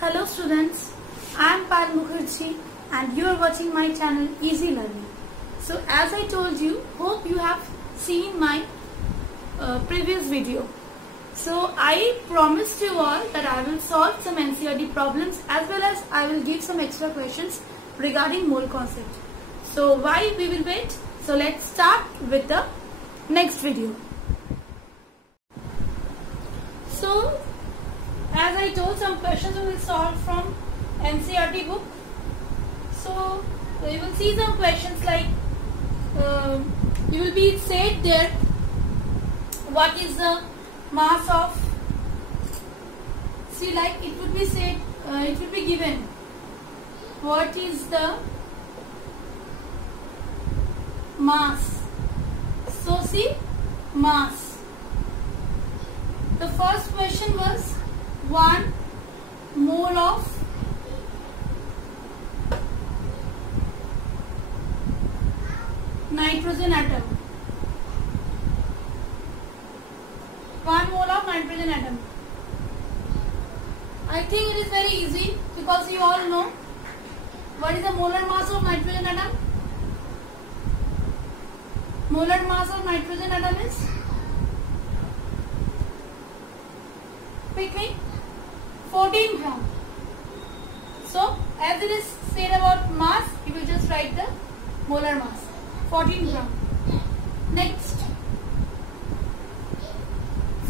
Hello students, I am Pal Mukherjee and you are watching my channel Easy Learning. So as I told you, hope you have seen my previous video. So I promised you all that I will solve some NCERT problems as well as I will give some extra questions regarding mole concept. So why we will wait? So let's start with the next video. So as I told, some questions we will solve from NCERT book. So you will see some questions like you will be said there what is the mass of, see, like it would be said, it will be given what is the mass. So see, mass. The first question was 1 mole of nitrogen atom. 1 mole of nitrogen atom. I think it is very easy because you all know what is the molar mass of nitrogen atom. Molar mass of nitrogen atom is, quickly, 14 gram. So as it is said about mass, you will just write the molar mass, 14 gram. Next,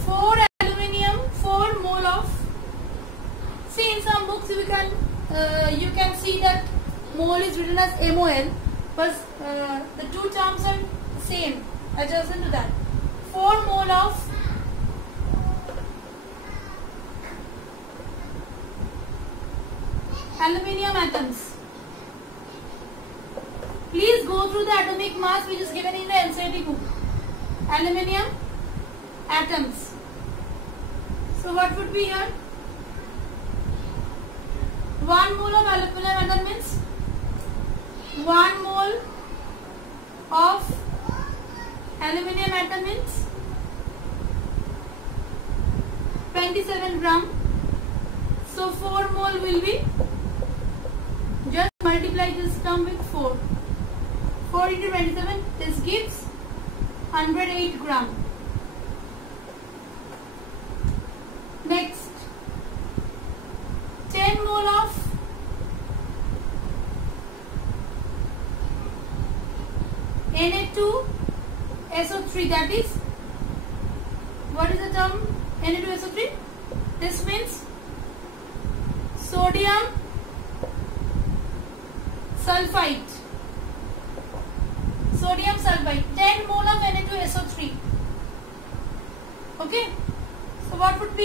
4 aluminium, 4 mole of, see in some books you can see that mole is written as MOL, but the two terms are same, adjacent to that. 4 mole of aluminium atoms. Please go through the atomic mass which is given in the NCERT book. Aluminium atoms. So what would be here? 1 mole of aluminium atom means 1 mole of aluminium atom means 27 gram. So 4 mole will be, just multiply this term with 4. 4 into 27, this gives 108 gram. Next, 10 mole of Na2SO3, that is, what is the term Na2SO3? This means sodium sulfite. Sodium sulfite, 10 mole of Na2SO3. Okay. So what would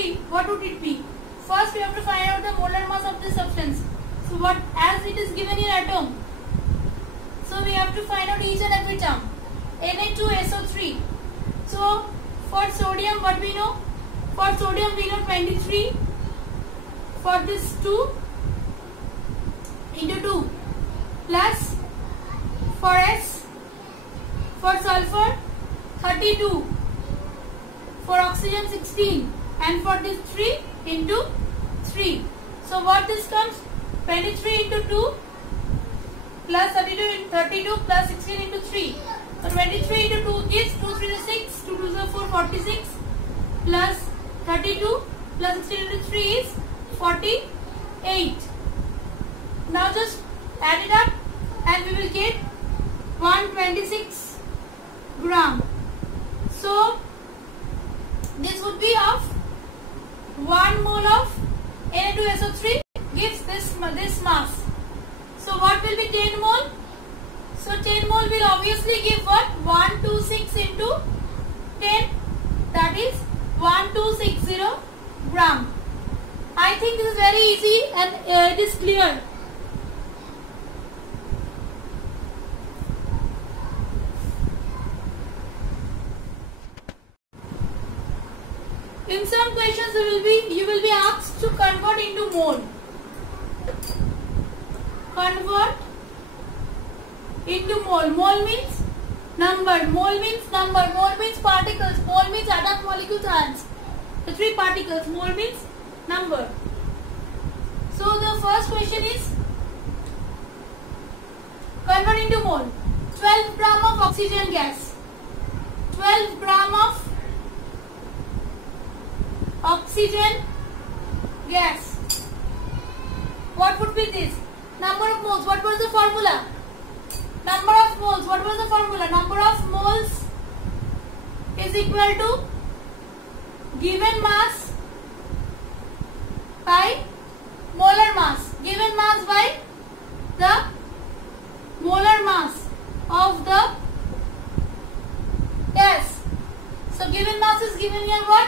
it be? First we have to find out the molar mass of this substance. So what, as it is given in atom, so we have to find out each and every term. Na2SO3. So for sodium, what we know? For sodium we know 23. For this 2 into 2 plus, for S, for sulfur 32, for oxygen 16, and for this 3 into 3. So what this comes? 23 into 2 plus 32 plus 16 into 3. So 23 into 2 gives 2 3 is 6, 2 2 is 4, 46, plus 32 plus 16 into 3 is 48. Now just add it up and we will get 126 gram. So this would be of 1 mole of Na2SO3 gives this mass. So what will be 10 mole? So 10 mole will obviously give what? 126 into 10, that is 1260 gram. I think this is very easy and it is clear. In some questions you will be asked to convert into mole. Convert into mole. Mole means number. Mole means number. Mole means particles. Mole means atom, molecule, ions. The 3 particles. Mole means number. So first question is convert into mole. 12 gram of oxygen gas. 12 gram of oxygen gas. What would be this? Number of moles. What was the formula? Number of moles. What was the formula? Number of moles is equal to given mass by molar mass. Given mass by the molar mass of the gas. So given mass is given here what?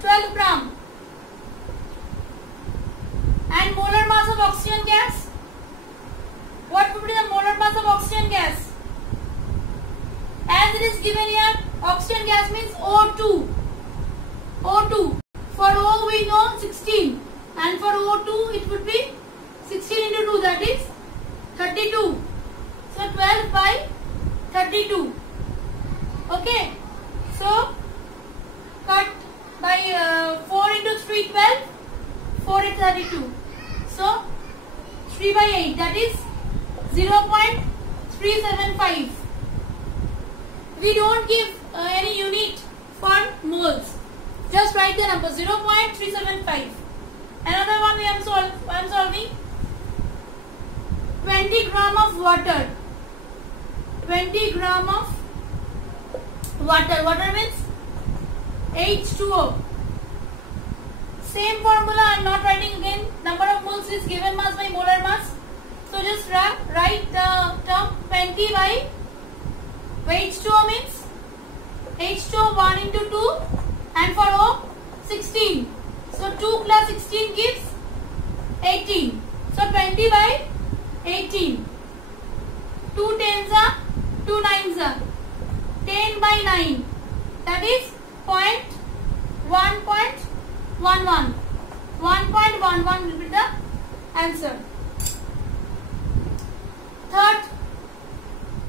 12 gram. And molar mass of oxygen gas? What would be the molar mass of oxygen gas? As it is given here, oxygen gas means O2. O2. For O we know 16. And for O2 it would be 16 into 2, that is 32. So 12 by 32. Okay. So cut by 4 into 3, 12. 4 is 32. So 3 by 8, that is 0.375. We don't give any unit for moles. Just write the number 0.375. Another one I am solving. 20 gram of water. 20 gram of water. Water means H2O. Same formula I am not writing again. Number of moles is given mass by molar mass. So just write the term 20 by H2O means H2O 1 into 2 and for O 16. So 2 plus 16 gives 18. So 20 by 18. 2 tens are 2 nines are 10 by 9. That is 1.11. 1.11 will be the answer. Third,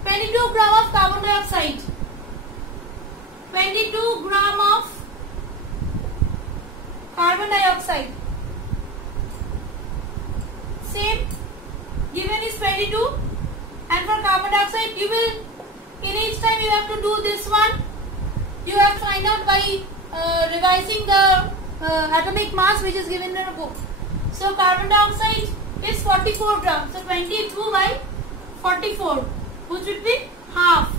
22 gram of carbon dioxide. 22 gram of carbon dioxide. Same, given is 22, and for carbon dioxide you will, in each time you have to do this one. You have to find out by revising the atomic mass which is given in the book. So carbon dioxide is 44 grams. So 22 by 44, which would be half.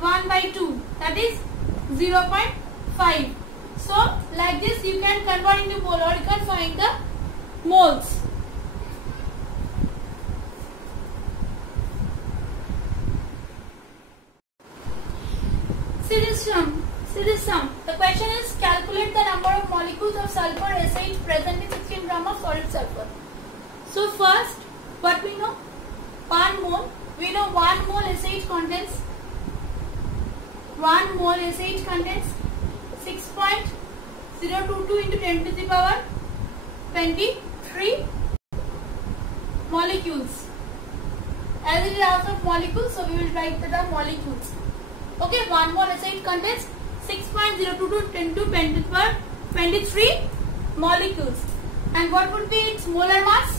1 by 2, that is 0.5. So like this you can convert into mole, or you can find the moles. See this sum. The question is calculate the number of molecules of sulfur SH present in 16 gram of solid sulfur. So first, what we know? 1 mole. We know 1 mole SH contains 6.022 into 10 to the power 23 molecules. As it is also molecules, so we will write the term molecules. Okay, 1 mole SH contains 6.022 into 10 to the power 23 molecules. And what would be its molar mass?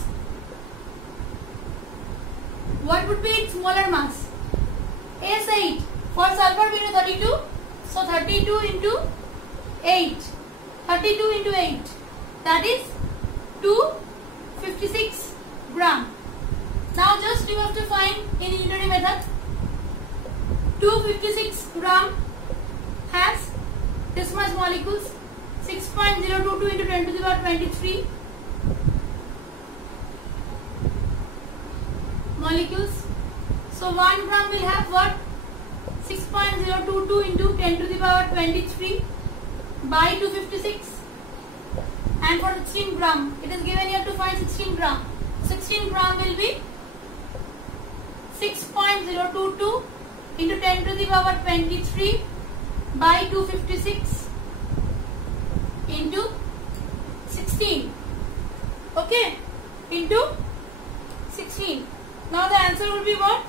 What would be its molar mass? S8. For sulfur we know 32. So 32 into 8. 32 into 8. That is 256 gram. Now just you have to find in unitary method. 256 gram has this much molecules. 6.022 into 10 to the power 23 molecules. So 1 gram will have what? 6.022 into 10 to the power 23 by 256. And for 16 gram, it is given here to find 16 gram. 16 gram will be 6.022 into 10 to the power 23 by 256 into 16. Okay, into 16. Now the answer will be what?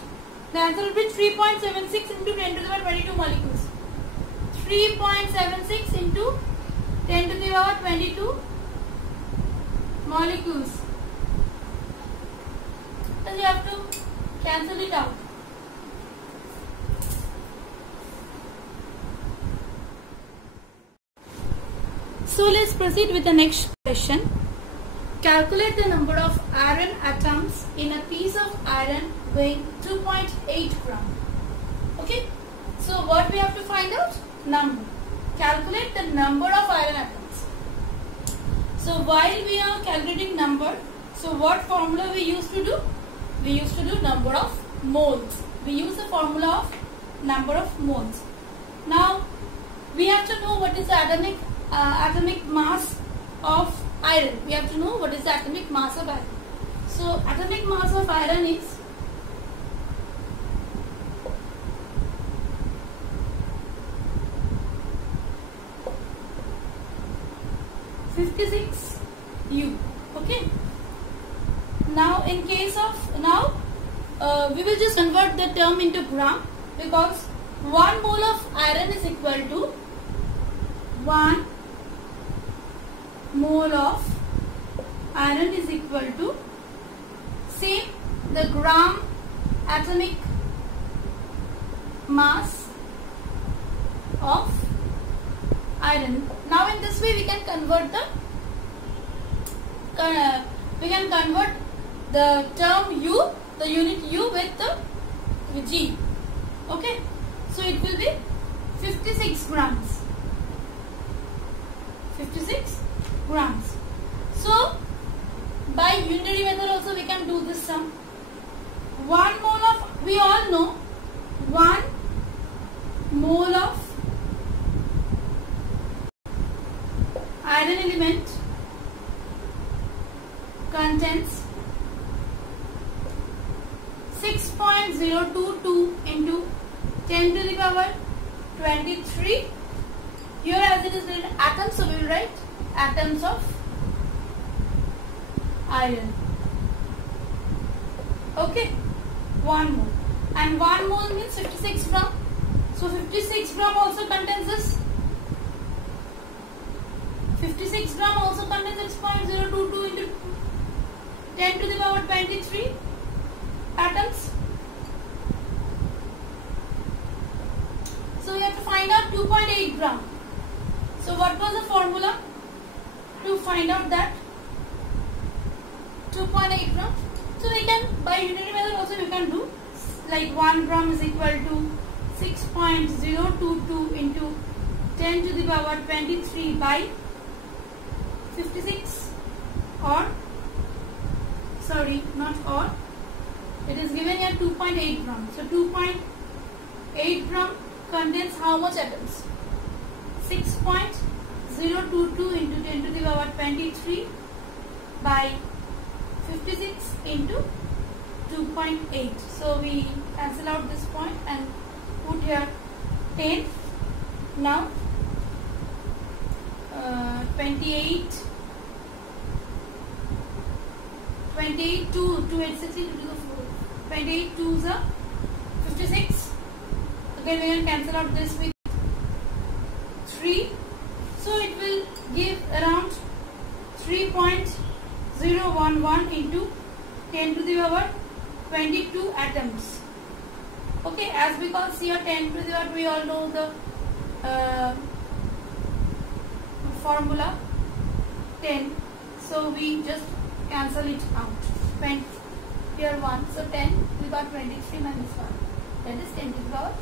The answer will be 3.76 into 10 to the power 22 molecules. 3.76 into 10 to the power 22 molecules. else you have to cancel it out. So let's proceed with the next question. Calculate the number of iron atoms in a piece of iron weighing 2.8 gram. Okay. So what we have to find out? Number. Calculate the number of iron atoms. So while we are calculating number, so what formula we used to do? We used to do number of moles. We use the formula of number of moles. Now we have to know what is the atomic mass of iron. We have to know what is the atomic mass of iron. So atomic mass of iron is 56 U. Okay. Now in case of we will just convert the term into gram, because 1 mole of iron is equal to 1 mole of iron is equal to same the gram atomic mass of iron. Now in this way we can convert the term U, the unit U with the G. Okay, so it will be 56 grams. 56 grams. So by unitary method also we can do this sum. 1 mole of, we all know 1 mole of iron element contains 6.022 into 10 to the power 23. Here as it is written atoms, so we will write atoms of iron. Okay, 1 mole, and 1 mole means 56 gram. So 56 gram also contains this. 56 gram also contains 6.022 into 10 to the power 23 atoms. So we have to find out 2.8 gram. So what was the formula to find out that 2.8 gram? So we can, by unitary method also we can do, like 1 gram is equal to 6.022 into 10 to the power 23 by 56, or sorry, not or, it is given here 2.8 gram. So 2.8 gram contains how much atoms? 6.022 into 10 to the power 23 by 56 into 2.8. So we cancel out this point and put here 10. Now 28 2 to 8 60 to the 4. 28 2 is 56. Again we can cancel out this with 3. So it will give around 3.011 into 10 to the power 22 atoms. Okay, as because here 10 to the power, we all know the formula 10. So we just cancel it out. 20 here 1. So 10 we got 23 minus 1. That is 10 to the power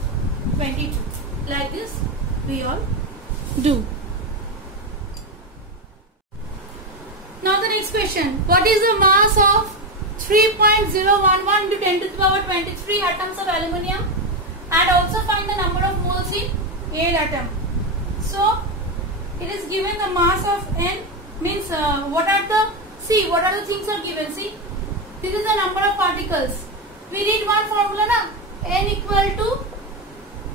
22. Like this we all do. Now the next question. What is the mass of 3.011 into 10 to the power 23 atoms of aluminium, and also find the number of moles in air atom. So it is given the mass of N, means what are the things are given. See, this is the number of particles. We read one formula na, N equal to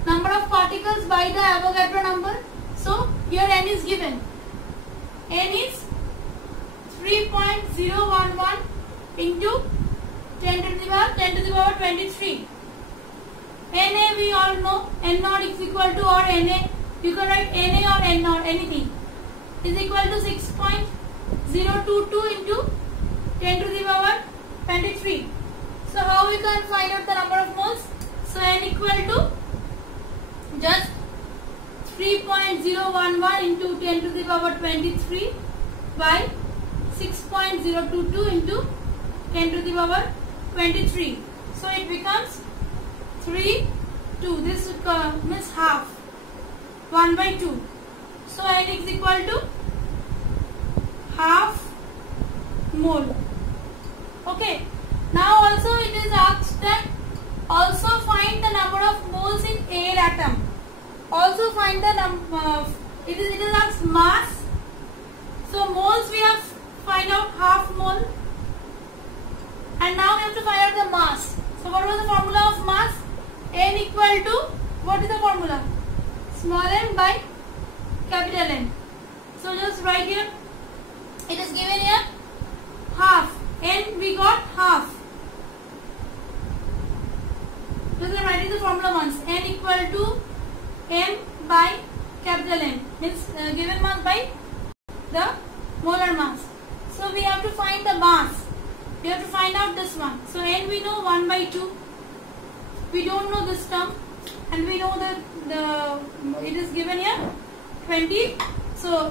number of particles by the Avogadro number. So here N is given. N is 3.011 into 10 to the power 23. Na we all know, N naught is equal to, or Na, you can write Na or N naught, anything, is equal to 6.022 into 10 to the power 23. So how we can find out the number of moles? So n equal to just 3.011 into 10 to the power 23 by 6.022 into 10 to the power 23. So it becomes 3, 2. This means half. 1 by 2. So n is equal to half mole. Okay. Now also it is asked that also find the number of moles in air atom. Also find the number. It is asked mass. So moles we have find out half mole. And now we have to find out the mass. So what was the formula of mass? N equal to, what is the formula? Small n by capital N. So just write here. It is given here half. N we got half. Just writing the formula once. N equal to M by capital N. Means given mass by the molar mass. So we have to find the mass. We have to find out this one. So n we know 1 by 2. We don't know this term, and we know that it is given here 20. So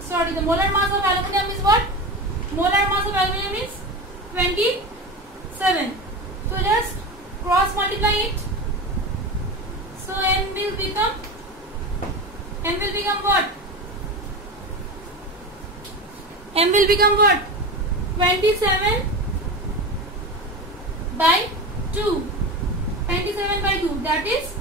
sorry, the molar mass of aluminum is what? Molar mass of aluminum is 27. So just cross multiply it. So n will become what? M will become what? 27 by 2. 27 by 2. That is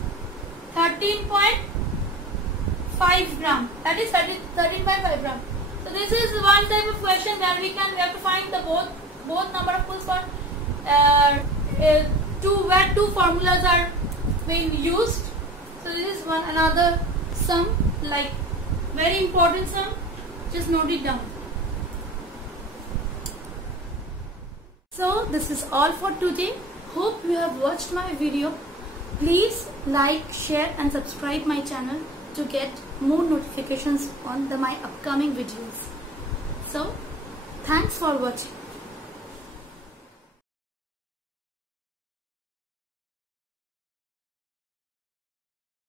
13.5 gram. That is 13.5 gram. So this is one type of question where we have to find the both number of moles for where two formulas are being used. So this is another sum, like very important sum. Just note it down. So this is all for today. Hope you have watched my video. Please like, share and subscribe my channel to get more notifications on my upcoming videos. So thanks for watching.